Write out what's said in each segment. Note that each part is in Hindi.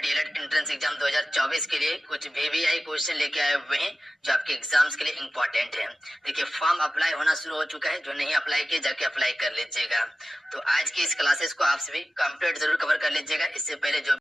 डीएलएड एंट्रेंस एग्जाम 2024 के लिए कुछ वीवीआई क्वेश्चन लेके आए हुए हैं जो आपके एग्जाम्स के लिए इंपॉर्टेंट है। देखिए फॉर्म अप्लाई होना शुरू हो चुका है, जो नहीं अप्लाई किए जाके अप्लाई कर लीजिएगा। तो आज की इस क्लासेस को आप सभी कंप्लीट जरूर कवर कर लीजिएगा। इससे पहले जो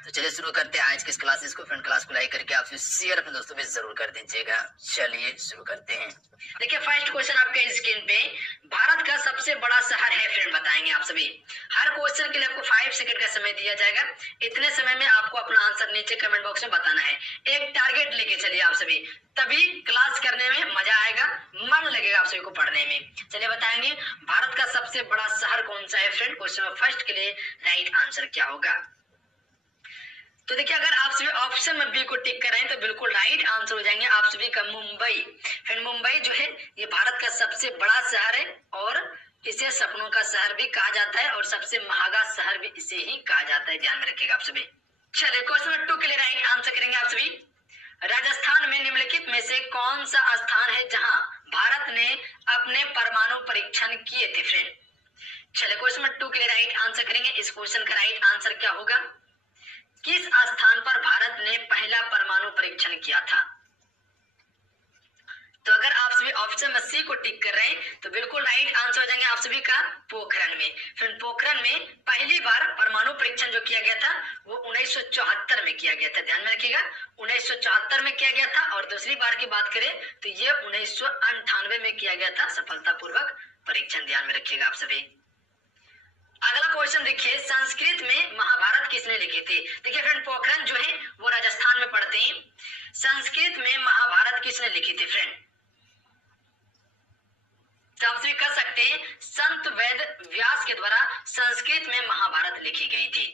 तो चलिए शुरू करते हैं आज की इस क्लासेस को। फ्रेंड क्लास को लाइक करके आप शेयर अपने दोस्तों में जरूर कर दीजिएगा। चलिए शुरू करते हैं। देखिए फर्स्ट क्वेश्चन आपके स्क्रीन पे, भारत का सबसे बड़ा शहर है फ्रेंड, बताएंगे आप सभी। हर क्वेश्चन के लिए आपको 5 सेकंड का समय दिया जाएगा। इतने समय में आपको अपना आंसर नीचे कमेंट बॉक्स में बताना है। एक टारगेट लेके चलिए आप सभी, तभी क्लास करने में मजा आएगा, मन लगेगा आप सभी को पढ़ने में। चलिए बताएंगे भारत का सबसे बड़ा शहर कौन सा है फ्रेंड। क्वेश्चन फर्स्ट के लिए राइट आंसर क्या होगा। तो देखिए अगर आप सभी ऑप्शन में बी को टिक कर रहे हैं तो बिल्कुल राइट आंसर हो जाएंगे आप सभी का मुंबई। फ्रेंड मुंबई जो है ये भारत का सबसे बड़ा शहर है और इसे सपनों का शहर भी कहा जाता है और सबसे महंगा शहर भी इसे ही कहा जाता है, ध्यान में रखिएगा आप सभी। चलिए क्वेश्चन नंबर 2 के लिए राइट आंसर करेंगे आप सभी। राजस्थान में निम्नलिखित में से कौन सा स्थान है जहां भारत ने अपने परमाणु परीक्षण किए थे फ्रेंड। चलिए क्वेश्चन नंबर 2 के लिए राइट आंसर करेंगे। इस क्वेश्चन का राइट आंसर क्या होगा, किस स्थान पर भारत ने पहला परमाणु परीक्षण किया था। तो अगर आप सभी ऑप्शन में सी को टिक कर रहे हैं तो बिल्कुल राइट आंसर हो जाएंगे आप सभी का पोखरण में। फिर पोखरण में पहली बार परमाणु परीक्षण जो किया गया था वो 1974 में किया गया था, ध्यान में रखिएगा। 1974 में किया गया था और दूसरी बार की बात करें तो ये 1998 में किया गया था सफलतापूर्वक परीक्षण, ध्यान में रखिएगा आप सभी। अगला क्वेश्चन देखिए, संस्कृत में महाभारत किसने लिखी थी। देखिए फ्रेंड पोखरण जो है वो राजस्थान में पड़ते हैं। संस्कृत में महाभारत किसने लिखी थी फ्रेंड। तो आप सभी कर सकते हैं संत वेद व्यास के द्वारा संस्कृत में महाभारत लिखी गई थी,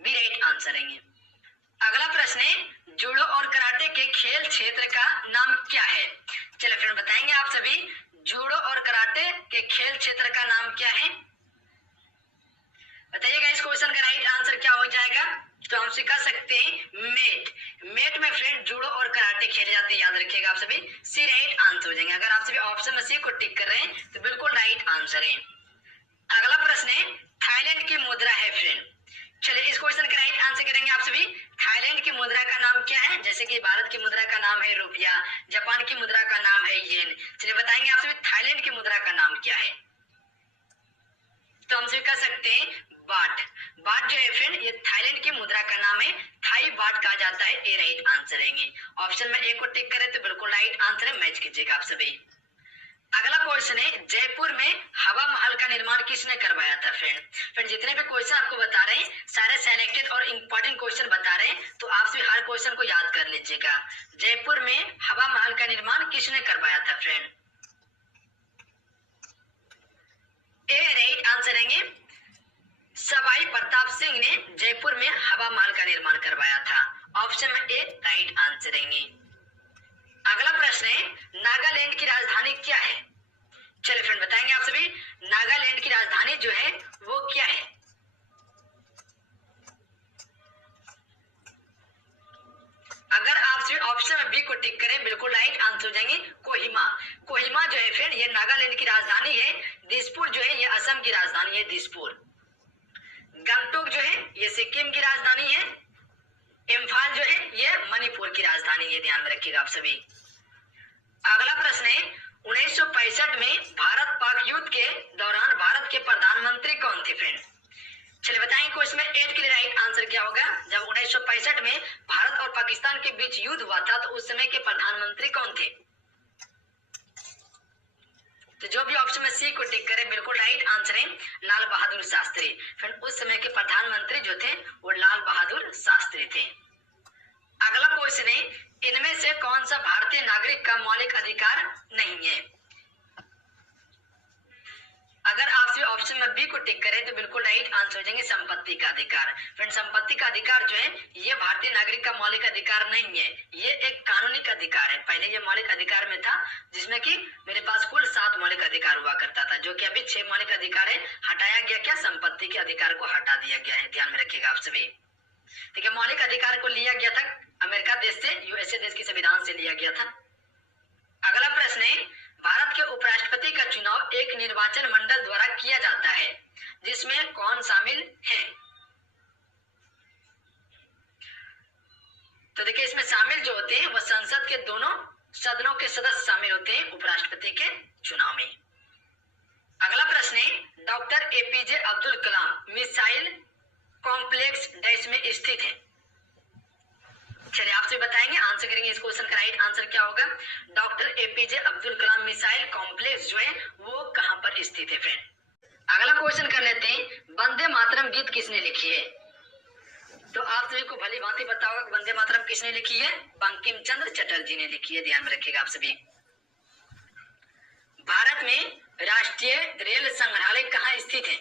बी राइट आंसर है। अगला प्रश्न है, जूडो और कराटे के खेल क्षेत्र का नाम क्या है। चलिए फ्रेंड बताएंगे आप सभी, जूडो और कराटे के खेल क्षेत्र का नाम क्या है, बताइएगा। इस क्वेश्चन का राइट आंसर क्या हो जाएगा। तो हम कह सकते हैं मेट। मेट में फ्रेंड जूडो और कराटे खेले जाते हैं, याद रखिएगा आप सभी। सी राइट आंसर हो जाएंगे। अगर आप सभी ऑप्शन में सी को टिक कर रहे हैं तो बिल्कुल राइट आंसर है। अगला प्रश्न है, थाईलैंड की मुद्रा है फ्रेंड। चलिए इस क्वेश्चन का राइट आंसर करेंगे आप सभी। थाईलैंड की मुद्रा का नाम क्या है, जैसे कि भारत की मुद्रा का नाम है रुपया, जापान की मुद्रा का नाम है येन। चलिए बताएंगे आप सभी थाईलैंड की मुद्रा का नाम क्या है। तो हमसे कह सकते हैं बाट। बाट जो है फ्रेंड ये थाईलैंड की मुद्रा का नाम है, थाई बाट कहा जाता है, ए राइट आंसर रहेंगे। ऑप्शन में ए को टिक करें तो बिल्कुल राइट आंसर है, मैच कीजिएगा आप सभी। अगला क्वेश्चन है, जयपुर में हवा महल का निर्माण किसने करवाया था फ्रेंड। जितने भी क्वेश्चन आपको बता रहे हैं सारे सेलेक्टेड और इंपॉर्टेंट क्वेश्चन बता रहे हैं, तो आप सभी हर क्वेश्चन को याद कर लीजिएगा। जयपुर में हवा महल का निर्माण किसने करवाया था फ्रेंड, ए राइट आंसर रहेंगे। सवाई प्रताप सिंह ने जयपुर में हवा महल का निर्माण करवाया था, ऑप्शन में ए राइट आंसर रहेंगे। अगला प्रश्न है, नागालैंड की राजधानी क्या है। चलिए फ्रेंड बताएंगे आप सभी, नागालैंड की राजधानी जो है वो क्या है। अगर आप सभी ऑप्शन में बी को टिक करें बिल्कुल राइट आंसर हो जाएंगे कोहिमा। कोहिमा जो है फ्रेंड ये नागालैंड की राजधानी है। दिसपुर जो है ये असम की राजधानी है, दिसपुर। गंगटोक जो है ये सिक्किम की राजधानी है। इम्फाल जो है ये मणिपुर की राजधानी है, ध्यान में रखिएगा आप सभी। अगला प्रश्न है, 1965 में भारत पाक युद्ध के दौरान भारत के प्रधानमंत्री कौन थे फ्रेंड। चलिए बताएंगे क्वेश्चन में 8 के लिए राइट आंसर क्या होगा। जब 1965 में भारत और पाकिस्तान के बीच युद्ध हुआ था तो उस समय के प्रधानमंत्री कौन थे। तो जो भी ऑप्शन में सी को टिक करें बिल्कुल राइट आंसर है लाल बहादुर शास्त्री। फिर उस समय के प्रधानमंत्री जो थे वो लाल बहादुर शास्त्री थे। अगला क्वेश्चन है, इनमें से कौन सा भारतीय नागरिक का मौलिक अधिकार नहीं है। अगर आप सभी ऑप्शन में बी को टिक करें तो बिल्कुल राइट आंसर हो जाएंगे संपत्ति का अधिकार। फ्रेंड संपत्ति का अधिकार जो है ये भारतीय नागरिक का मौलिक अधिकार नहीं है, ये एक कानूनी अधिकार है। पहले ये मौलिक अधिकार में था जिसमें कि मेरे पास कुल 7 मौलिक अधिकार हुआ करता था, जो कि अभी 6 मौलिक अधिकार है। हटाया गया, क्या संपत्ति के अधिकार को हटा दिया गया है, ध्यान में रखिएगा आप सभी। ठीक है, मौलिक अधिकार को लिया गया था अमेरिका देश से, यूएसए देश की संविधान से लिया गया था। अगला प्रश्न है, भारत के उपराष्ट्रपति का चुनाव एक निर्वाचन मंडल द्वारा किया जाता है जिसमें कौन शामिल है। तो देखिए इसमें शामिल जो होते हैं वह संसद के दोनों सदनों के सदस्य शामिल होते हैं उपराष्ट्रपति के चुनाव में। अगला प्रश्न है doctor APJ Abdul Kalam missile complex dash में स्थित है। चलिए आपसे बताएंगे, आंसर करेंगे इस क्वेश्चन का राइट आंसर क्या होगा। Doctor APJ Abdul Kalam missile complex जो है वो कहां पर स्थित है फ्रेंड। अगला क्वेश्चन कर लेते हैं, वंदे मातरम गीत किसने लिखी है। तो आप सभी को भली भांति पता होगा वंदे मातरम किसने लिखी है, बंकिम चंद्र चटर्जी ने लिखी है, ध्यान में रखिएगा आप सभी। भारत में राष्ट्रीय रेल संग्रहालय कहाँ स्थित है।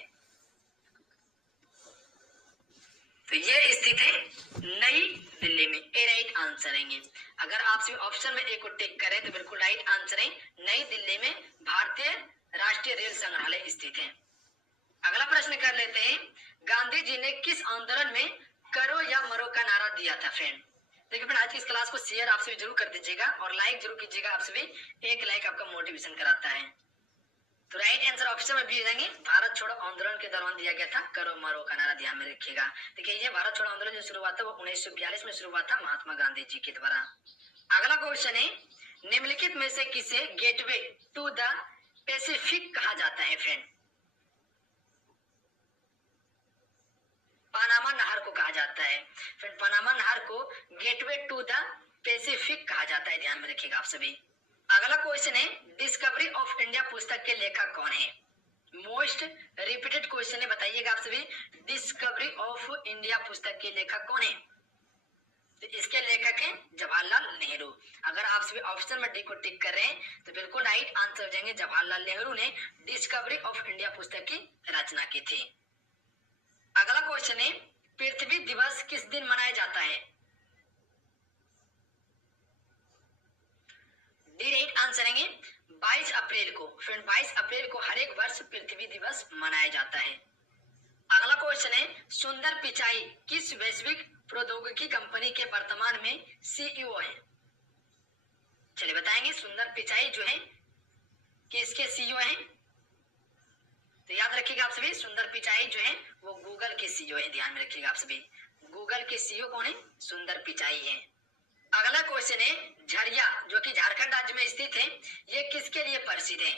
तो ये स्थित है नई दिल्ली में, ए राइट आंसर है। अगर आप सभी ऑप्शन में ए को टिक करें तो बिल्कुल राइट आंसर है, नई दिल्ली में भारतीय राष्ट्रीय रेल संग्रहालय स्थित है। अगला प्रश्न कर लेते हैं, गांधी जी ने किस आंदोलन में करो या मरो का नारा दिया था फ्रेंड। देखिए फ्रेंड आज की इस क्लास को शेयर आप सभी जरूर कर दीजिएगा और लाइक जरूर कीजिएगा, आप सभी एक लाइक आपका मोटिवेशन कराता है। तो राइट आंसर ऑप्शन में भी हो जाएंगे, भारत छोड़ो आंदोलन के दौरान दिया गया था करो मरो का नारा, ध्यान में रखिएगा। देखिए ये भारत छोड़ो आंदोलन जो शुरू हुआ था वो 1942 में शुरू हुआ था महात्मा गांधी जी के द्वारा। अगला क्वेश्चन है, निम्नलिखित में से किसे गेटवे टू द पैसिफिक कहा जाता है फ्रेंड। पनामा नहर को कहा जाता है फ्रेंड, पनामा नहर को गेटवे टू द पैसिफिक कहा जाता है, ध्यान में रखिएगा आप सभी। अगला क्वेश्चन है, डिस्कवरी ऑफ इंडिया पुस्तक के लेखक कौन है। मोस्ट रिपीटेड क्वेश्चन है, बताइएगा आप सभी, डिस्कवरी ऑफ इंडिया पुस्तक के लेखक कौन है। तो इसके लेखक हैं जवाहरलाल नेहरू। अगर आप सभी ऑप्शन में डी को टिक कर रहे हैं तो बिल्कुल राइट आंसर हो जाएंगे, जवाहरलाल नेहरू ने डिस्कवरी ऑफ इंडिया पुस्तक की रचना की थी। अगला क्वेश्चन है, पृथ्वी दिवस किस दिन मनाया जाता है। डी राइट आंसर है 22 अप्रैल को फ्रेंड, 22 अप्रैल को हर एक वर्ष पृथ्वी दिवस मनाया जाता है। अगला क्वेश्चन है, सुंदर पिचाई किस वैश्विक प्रौद्योगिकी कंपनी के वर्तमान में सीईओ है। चलिए बताएंगे, सुंदर पिचाई जो है किसके सीईओ है। तो याद रखिएगा आप सभी, सुंदर पिचाई जो है वो गूगल के सीईओ है, ध्यान में रखिएगा आप सभी। गूगल के सीईओ कौन है, सुंदर पिचाई है। अगला क्वेश्चन है, झरिया जो कि झारखंड राज्य में स्थित है ये किसके लिए प्रसिद्ध है।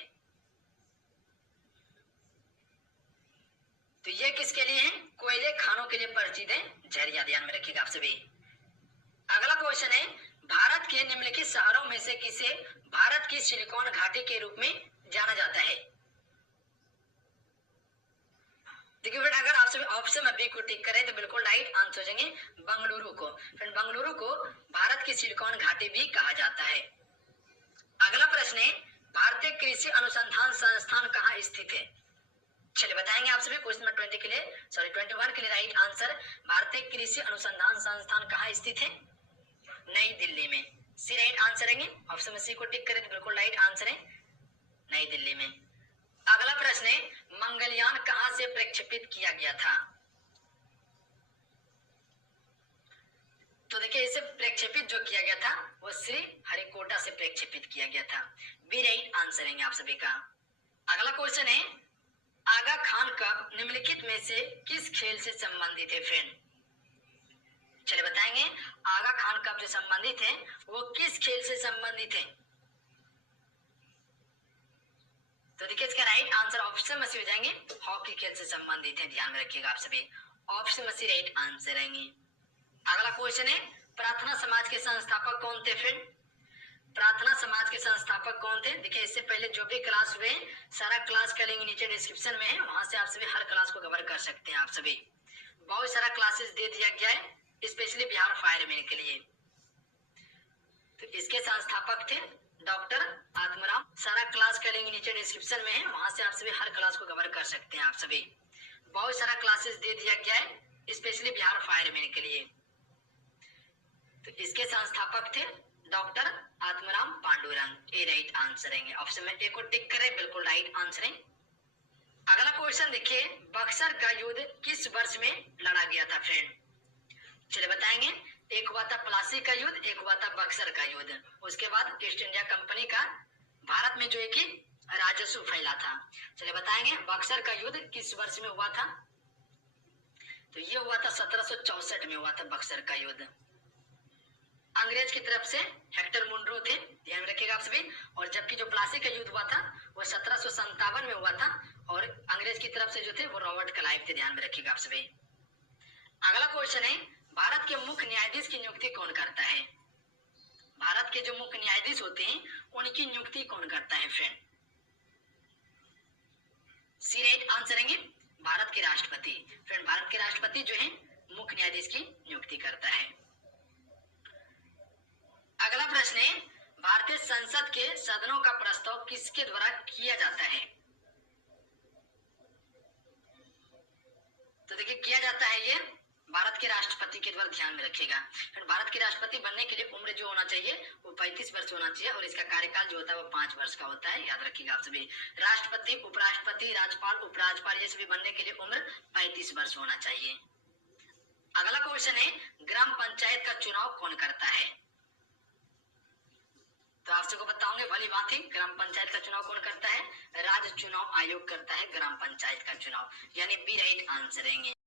तो ये किसके लिए है, कोयले खानों के लिए प्रसिद्ध है झरिया, ध्यान में रखिएगा आप सभी। अगला क्वेश्चन है, भारत के निम्नलिखित शहरों में से किसे भारत की सिलिकॉन घाटी के रूप में जाना जाता है। देखिए फ्रेंड अगर आप सभी ऑप्शन में बी को टिक करें तो बिल्कुल राइट आंसर हो जाएंगे बंगलुरु को। फ्रेंड बंगलुरु को भारत की सिलिकॉन घाटी भी कहा जाता है। अगला प्रश्न है, भारतीय कृषि अनुसंधान संस्थान कहाँ स्थित है। चलिए बताएंगे आप सभी, क्वेश्चन नंबर 21 के लिए राइट आंसर, भारतीय कृषि अनुसंधान संस्थान कहाँ स्थित है, नई दिल्ली में, सी राइट आंसर है। ऑप्शन में सी को टिक करें तो बिल्कुल राइट आंसर है, नई दिल्ली में। अगला प्रश्न है, मंगलयान कहां से प्रक्षेपित किया गया था। तो देखिए इसे प्रक्षेपित जो किया गया था वो श्री हरिकोटा से प्रक्षेपित किया गया था, बी राइट आंसर है आप सभी का। अगला क्वेश्चन है, आगा खान कप निम्नलिखित में से किस खेल से संबंधित है फ्रेंड। चलिए बताएंगे, आगा खान कप जो संबंधित है वो किस खेल से संबंधित है। तो देखिए इसका राइट आंसर ऑप्शन में से हो जाएंगे, हॉकी खेल से संबंधित है, ध्यान में रखिएगा आप सभी, ऑप्शन में से राइट आंसर रहेंगे। अगला क्वेश्चन है, प्रार्थना समाज के संस्थापक कौन थे फ्रेंड। प्रार्थना समाज के संस्थापक कौन थे। देखिए इससे पहले जो भी क्लास हुए सारा क्लास का लिंक नीचे डिस्क्रिप्शन में है, वहां से आप सभी हर क्लास को कवर कर सकते हैं। आप सभी बहुत सारा क्लासेस दे दिया गया है स्पेशली बिहार फायरमैन के लिए। तो इसके संस्थापक थे डॉक्टर आत्माराम, सारा क्लास का लिंक नीचे डिस्क्रिप्शन में है, वहां से आप सभी हर क्लास को कवर कर सकते हैं। आप सभी बहुत सारा क्लासेस दे दिया गया है स्पेशली बिहार फायरमैन के लिए। तो इसके संस्थापक थे डॉक्टर आत्माराम पांडुरंग, ए राइट आंसर है। ऑप्शन में ए को टिक करें, बिल्कुल राइट आंसर है। अगला क्वेश्चन देखिए, बक्सर का युद्ध किस वर्ष में लड़ा गया था फ्रेंड। चलिए बताएंगे, एक हुआ था प्लासी का युद्ध, एक हुआ था बक्सर का युद्ध। उसके बाद ईस्ट इंडिया कंपनी का भारत में जो है कि राजस्व फैला था। चलिए बताएंगे, बक्सर का युद्ध किस वर्ष में हुआ था। तो ये हुआ था 1764 में हुआ था बक्सर का युद्ध। अंग्रेज की तरफ से हेक्टर मुनरो थे, ध्यान में रखिएगा आप सभी। और जबकि जो प्लासी का युद्ध हुआ था वो 1757 में हुआ था और अंग्रेज की तरफ से जो थे वो रॉबर्ट क्लाइव थे, ध्यान में रखिएगा आप सभी। अगला क्वेश्चन है, भारत के मुख्य न्यायाधीश की नियुक्ति कौन करता है? भारत के जो मुख्य न्यायाधीश होते हैं उनकी नियुक्ति कौन करता है फ्रेंड? सी राइट आंसर है भारत के राष्ट्रपति। फ्रेंड भारत के राष्ट्रपति जो है मुख्य न्यायाधीश की नियुक्ति करता है। अगला प्रश्न है, भारतीय संसद के सदनों का प्रस्ताव किसके द्वारा किया जाता है? तो देखिए किया जाता है ये भारत के राष्ट्रपति के द्वारा, ध्यान में रखिएगा। भारत के राष्ट्रपति बनने के लिए उम्र जो होना चाहिए वो 35 वर्ष होना चाहिए और इसका कार्यकाल जो होता है वो 5 वर्ष का होता है, याद रखिएगा आप सभी। राष्ट्रपति, उपराष्ट्रपति, राज्यपाल, उपराज्यपाल ये सभी बनने के लिए उम्र 35 वर्ष होना चाहिए। अगला क्वेश्चन है, ग्राम पंचायत का चुनाव कौन करता है? तो आप सबको बताओगे भली बात ही, ग्राम पंचायत का चुनाव कौन करता है? राज्य चुनाव आयोग करता है ग्राम पंचायत का चुनाव, यानी बी राइट आंसर है।